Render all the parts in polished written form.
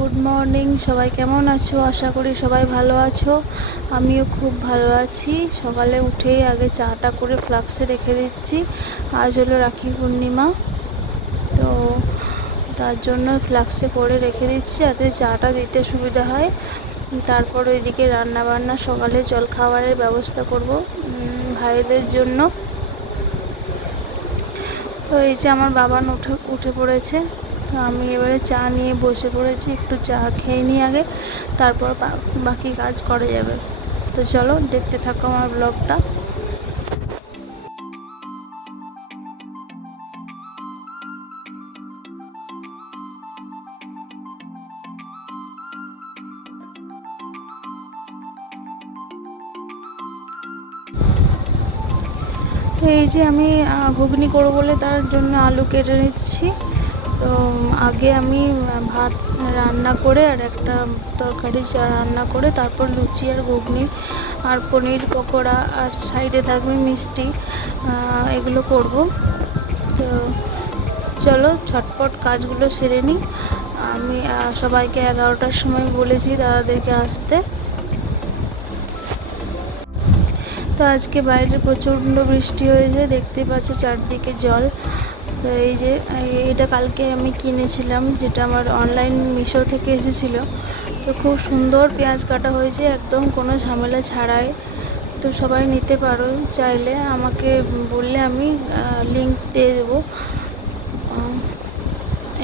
Good morning, সবাই কেমন আছো? আশা করি সবাই ভালো আছো। আমিও খুব ভালো আছি। সকালে উঠেই আগে চাটা করে ফ্লাক্সে রেখে দিচ্ছি। আজ হলো রাখি পূর্ণিমা, তো তার জন্য ফ্লাক্সে করে রেখে দিচ্ছি যাতে চাটা দিতে সুবিধা হয়। তারপর ওইদিকে রান্না বান্না সকালে জলখাবারের ব্যবস্থা করব ভাইদের জন্য। তো এই যে আমার বাবান উঠে পড়েছে, তো আমি এবারে চা নিয়ে বসে পড়েছি। একটু চা খেয়ে নিই আগে, তারপর বাকি কাজ করা যাবে। তো চলো দেখতে থাকো আমার ব্লগটা। তো এই যে আমি ঘুগনি করবো বলে তার জন্য আলু কেটে নিচ্ছি। তো আগে আমি ভাত রান্না করে আর একটা তরকারি রান্না করে তারপর লুচি আর ঘুগনি আর পনির পকোড়া আর সাইডে থাকবে মিষ্টি, এগুলো করব। তো চলো ঝটপট কাজগুলো সেরে নিই। আমি সবাইকে 11টার সময় বলেছি দাদাদেরকে আসতে। তো আজকে বাইরে প্রচণ্ড বৃষ্টি হয়েছে, দেখতেই পাচ্ছ চারদিকে জল। তো এই যে এটা কালকে আমি কিনেছিলাম, যেটা আমার অনলাইন মিশো থেকে এসেছিলো। তো খুব সুন্দর পেঁয়াজ কাটা হয়েছে, একদম কোনো ঝামেলা ছাড়াই। তো সবাই নিতে পারো, চাইলে আমাকে বললে আমি লিংক দিয়ে দেবো।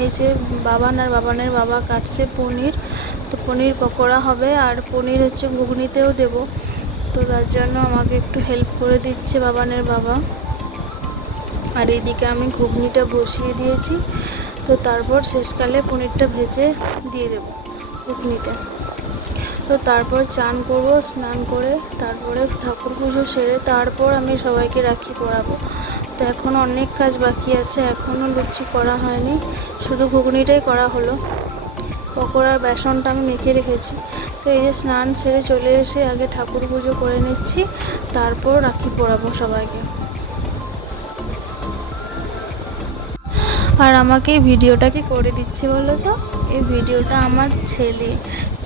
এই যে বাবানের বাবা কাটছে পনির। তো পনির পকোড়া হবে আর পনির হচ্ছে ঘুগনিতেও দেবো। তো তার জন্য আমাকে একটু হেল্প করে দিচ্ছে বাবানের বাবা। আর এইদিকে আমি ঘুগনিটা বসিয়ে দিয়েছি। তো তারপর শেষকালে পনিরটা ভেজে দিয়ে দেবো ঘুগনিতে। তো তারপর চান করব, স্নান করে তারপরে ঠাকুর পুজো সেরে তারপর আমি সবাইকে রাখি পরাবো। তো এখনও অনেক কাজ বাকি আছে, এখনও লুচি করা হয়নি, শুধু ঘুগনিটাই করা হলো। পকোড়ার বেসনটা আমি মেখে রেখেছি। তো এই যে স্নান সেরে চলে এসে আগে ঠাকুর পুজো করে নিচ্ছি, তারপর রাখি পরাবো সবাইকে। আর আমাকে এই ভিডিওটা কি করে দিচ্ছে বলো তো? এই ভিডিওটা আমার ছেলে,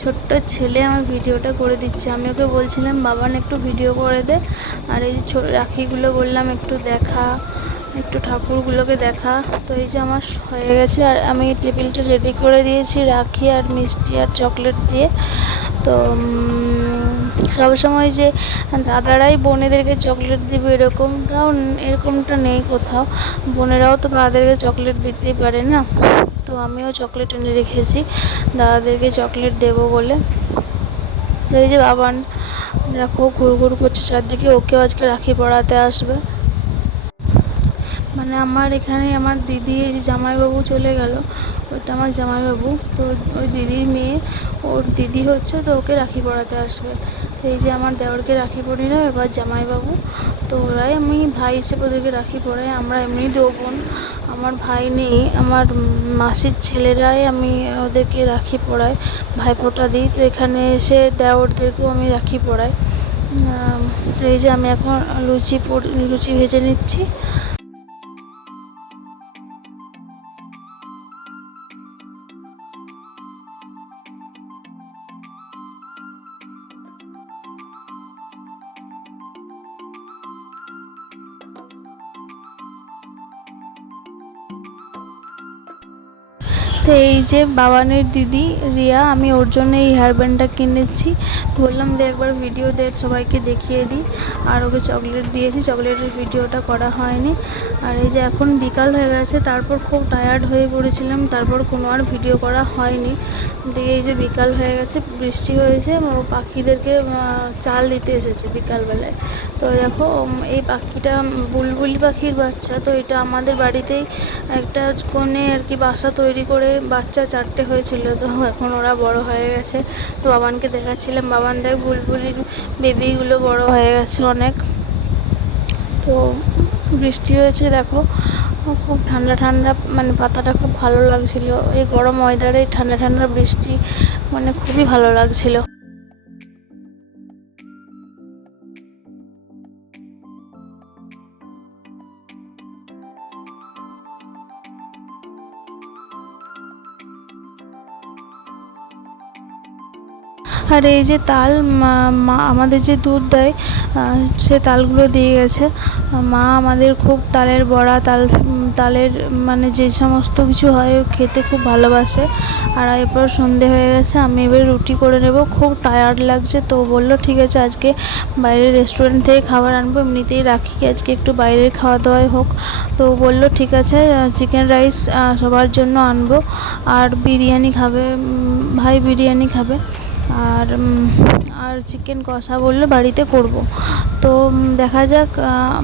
ছোট্ট ছেলে আমার ভিডিওটা করে দিচ্ছে। আমি ওকে বলছিলাম বাবান একটু ভিডিও করে দে, আর এই রাখিগুলো বললাম একটু দেখা, একটু ঠাকুরগুলোকে দেখা। তো এই যে আমার হয়ে গেছে, আর আমি টেবিলটা রেডি করে দিয়েছি রাখি আর মিষ্টি আর চকলেট দিয়ে। তো সবসময় যে দাদারাই বোনেদেরকে চকলেট দিবে এরকমটা নেই কোথাও। বোনেরাও তো দাদাদেরকে চকলেট দিতেই পারে না। তো আমিও চকলেট এনে রেখেছি দাদাদেরকে চকলেট দেবো বলে। তো এই যে বাবান দেখো ঘুরঘুর করছে চারদিকে, ওকেও আজকে রাখি পরাতে আসবে। মানে আমার এখানে আমার দিদি, এই যে জামাইবাবু চলে গেল, ওটা আমার জামাইবাবু। তো ওই দিদির মেয়ে, ওর দিদি হচ্ছে, তো ওকে রাখি পরাতে আসবে। তো এই যে আমার দেওরকে রাখি পরিয়ে এবার জামাইবাবু। তো ওরাই, আমি ভাই হিসেবে ওদেরকে রাখি পরাই। আমরা এমনি দু বোন, আমার ভাই নেই, আমার মাসির ছেলেরাই আমি ওদেরকে রাখি পরাই, ভাইফোঁটা দিই। তো এখানে এসে দেওরদেরকেও আমি রাখি পরাই। তো এই যে আমি এখন লুচি ভেজে নিচ্ছি। তো এই যে বাবানের দিদি রিয়া, আমি ওর জন্য এই হেয়ার ব্যান্ডটা কিনেছি। বললাম যে একবার ভিডিও দে, সবাইকে দেখিয়ে দিই। আর ওকে চকলেট দিয়েছি, চকলেটের ভিডিওটা করা হয়নি। আর এই যে এখন বিকাল হয়ে গেছে, তারপর খুব টায়ার্ড হয়ে পড়েছিলাম, তারপর কোনো আর ভিডিও করা হয়নি। দিয়ে এই যে বিকাল হয়ে গেছে, বৃষ্টি হয়েছে, ও পাখিদেরকে চাল দিতে এসেছে বিকালবেলায়। তো দেখো এই পাখিটা বুলবুলি পাখির বাচ্চা। তো এটা আমাদের বাড়িতেই একটা কোণে আর কি বাসা তৈরি করে বাচ্চা 4টে হয়েছিল। তো এখন ওরা বড় হয়ে গেছে। তো বাবানকে দেখাচ্ছিলাম, বাবান দেখ বুলবুলির বেবিগুলো বড় হয়ে গেছে অনেক। তো বৃষ্টি হয়েছে দেখো, খুব ঠান্ডা ঠান্ডা, মানে পাতাটা খুব ভালো লাগছিল। এই গরম ওয়েদারে ঠান্ডা ঠান্ডা বৃষ্টি মানে খুবই ভালো লাগছিল। আর এই যে তাল, মা আমাদের যে দুধ দেয় সে তালগুলো দিয়ে গেছে। মা আমাদের খুব তালের বড়া, তালের মানে যে সমস্ত কিছু হয় খেতে খুব ভালোবাসে। আর এরপর সন্ধে হয়ে গেছে, আমি এবার রুটি করে নেব। খুব টায়ার্ড লাগছে, তো বললো ঠিক আছে আজকে বাইরের রেস্টুরেন্ট থেকে খাবার আনবো, এমনিতেই রাখি আজকে একটু বাইরের খাওয়া দাওয়াই হোক। তো বললো ঠিক আছে চিকেন রাইস সবার জন্য আনবো, আর বিরিয়ানি খাবে, ভাই বিরিয়ানি খাবে, আর আর চিকেন কষা বললো বাড়িতে করব। তো দেখা যাক,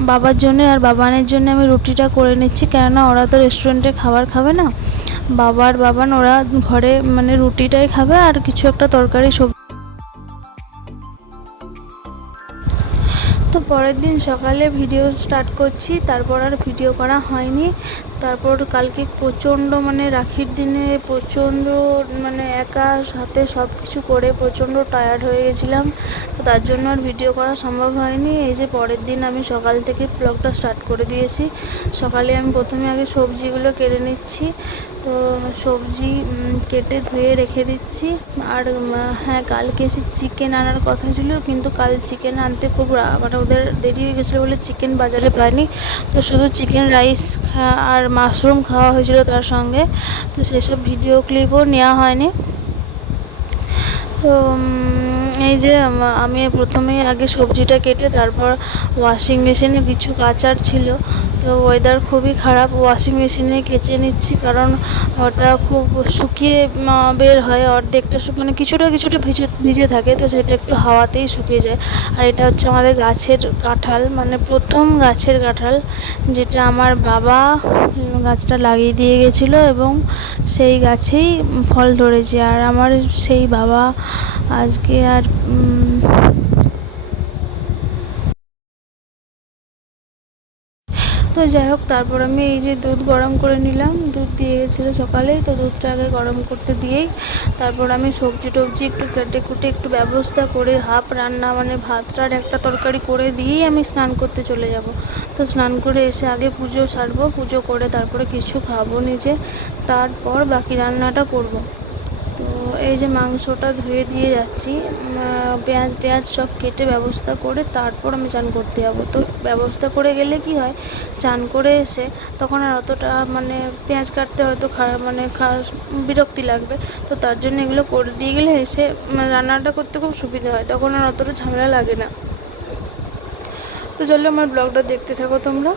বাবার জন্য আর বাবানের জন্য আমি রুটিটা করে নিচ্ছি, কেননা ওরা তো রেস্টুরেন্টের খাবার খাবে না। বাবান ওরা ঘরে মানে রুটিটাই খাবে, আর কিছু একটা তরকারি সবজি। তো পরের দিন সকালে ভিডিও স্টার্ট করছি, তারপর আর ভিডিও করা হয়নি। তারপর কালকে প্রচণ্ড মানে রাখির দিনে প্রচণ্ড মানে একা হাতে সব কিছু করে প্রচণ্ড টায়ার্ড হয়ে গেছিলাম, তো তার জন্য আর ভিডিও করা সম্ভব হয়নি। এই যে পরের দিন আমি সকাল থেকে ব্লগটা স্টার্ট করে দিয়েছি। সকালে আমি প্রথমে আগে সবজিগুলো কেটে নিচ্ছি, তো সবজি কেটে ধুয়ে রেখে দিচ্ছি। আর হ্যাঁ, কালকে এসে চিকেন আনার কথা ছিল, কিন্তু কাল চিকেন আনতে খুব মানে ওদের দেরি হয়ে গেছিলো বলে চিকেন বাজারে পায়নি। তো শুধু চিকেন রাইস আর মাশরুম খাওয়া হয়েছিল তার সঙ্গে, তো সেসব ভিডিও ক্লিপও নেওয়া হয়নি। তো এই যে আমি প্রথমেই আগে সবজিটা কেটে তারপর ওয়াশিং মেশিনে কিছু কাচার ছিল, তো ওয়েদার খুবই খারাপ, ওয়াশিং মেশিনে কেচে নিচ্ছি, কারণ ওটা খুব শুকিয়ে বের হয়, অর্ধেকটা মানে কিছুটা ভিজে থাকে, তো সেটা একটু হাওয়াতেই শুকিয়ে যায়। আর এটা হচ্ছে আমাদের গাছের কাঁঠাল, মানে প্রথম গাছের কাঁঠাল, যেটা আমার বাবা গাছটা লাগিয়ে দিয়ে গেছিলো এবং সেই গাছেই ফল ধরেছে। আর আমার সেই বাবা আজকে আর তো যাই হোক, তারপর আমি এই যে দুধ গরম করে নিলাম, দুধ দিয়ে গেছিলো সকালেই, তো দুধটা আগে গরম করতে দিয়েই তারপর আমি সবজি টবজি একটু কেটে কুটে একটু ব্যবস্থা করে হাফ রান্না মানে ভাতটার একটা তরকারি করে দিয়েই আমি স্নান করতে চলে যাব। তো স্নান করে এসে আগে পুজো সারবো, পুজো করে তারপরে কিছু খাবো নিজে, তারপর বাকি রান্নাটা করব। তো এই যে মাংসটা ধুয়ে দিয়ে যাচ্ছি, পেঁয়াজ টেয়াজ সব কেটে ব্যবস্থা করে তারপর আমি চান করতে যাব। তো ব্যবস্থা করে গেলে কি হয়, চান করে এসে তখন আর অতটা মানে পেঁয়াজ কাটতে হয়তো মানে বিরক্তি লাগবে, তো তার জন্য এগুলো করে দিয়ে গেলে এসে রান্নাটা করতে খুব সুবিধা হয়, তখন আর অতটা ঝামেলা লাগে না। তো চলো আমার ব্লগটা দেখতে থাকো তোমরা।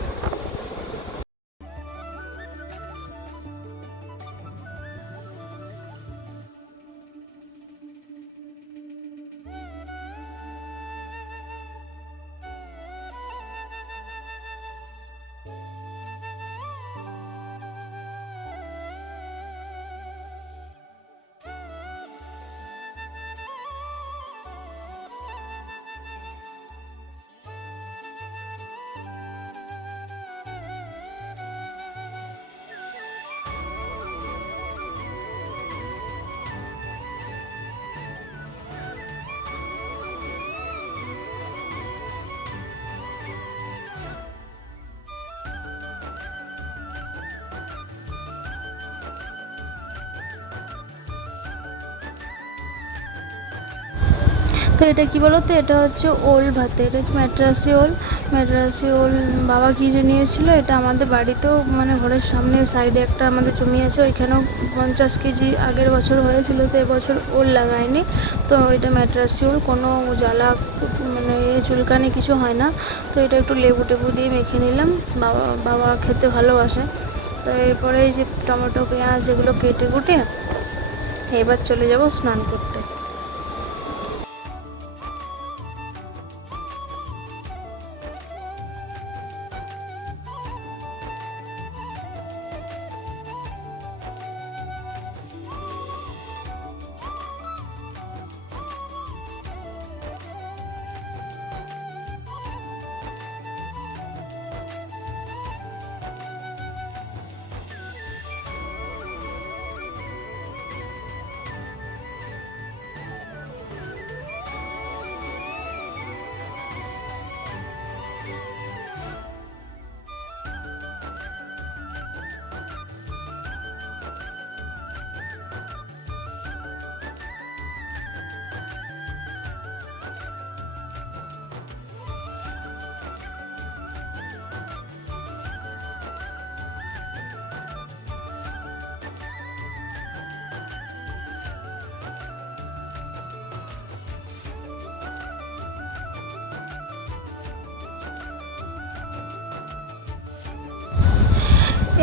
তো এটা কি বলো তো, এটা হচ্ছে ওল ভাতে, এটা হচ্ছে ম্যাড্রাসি ওল বাবা কিনে নিয়েছিল। এটা আমাদের বাড়িতেও মানে ঘরের সামনে সাইডে একটা আমাদের জমি আছে, ওইখানেও 50 কেজি আগের বছর হয়েছিল, তো এবছর ওল লাগায়নি। তো এটা ম্যাড্রাসি ওল, কোনো জ্বালা মানে চুলকানি কিছু হয় না। তো এটা একটু লেবু টেবু দিয়ে মেখে নিলাম, বাবা খেতে ভালোবাসে। তো এরপরে এই যে টমেটো পেঁয়াজ এগুলো কেটে কুটে এবার চলে যাব স্নান করতে।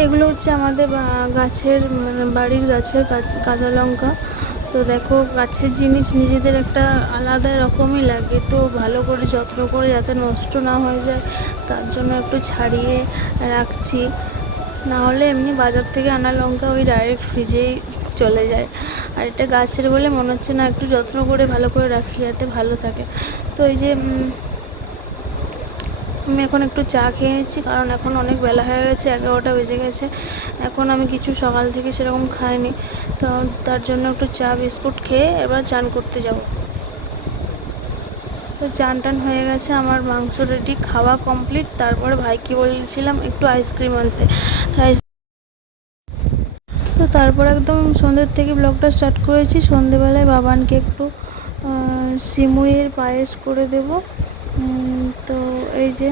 এগুলো হচ্ছে আমাদের গাছের মানে বাড়ির গাছের কাঁচা লঙ্কা। তো দেখো গাছের জিনিস নিজেদের একটা আলাদা রকমই লাগে, তো ভালো করে যত্ন করে যাতে নষ্ট না হয়ে যায় তার জন্য একটু ছাড়িয়ে রাখছি। না হলে এমনি বাজার থেকে আনা লঙ্কা ওই ডাইরেক্ট ফ্রিজেই চলে যায়। আর এটা গাছের বলে মনে হচ্ছে না, একটু যত্ন করে ভালো করে রাখি যাতে ভালো থাকে। তো এই যে আমি এখন একটু চা খেয়ে নিচ্ছি, কারণ এখন অনেক বেলা হয়ে গেছে, 11টা বেজে গেছে। এখন আমি কিছু সকাল থেকে সেরকম খাইনি, তো তার জন্য একটু চা বিস্কুট খেয়ে এবার চান করতে যাব। তো চান টান হয়ে গেছে, আমার মাংস রেডি, খাওয়া কমপ্লিট। তারপরে ভাইকে বলেছিলাম একটু আইসক্রিম আনতে, তাই তো তারপর একদম সন্ধ্যের থেকে ব্লগটা স্টার্ট করেছি। সন্ধেবেলায় বাবানকে একটু সিমুইয়ের পায়েস করে দেব। তো এই যে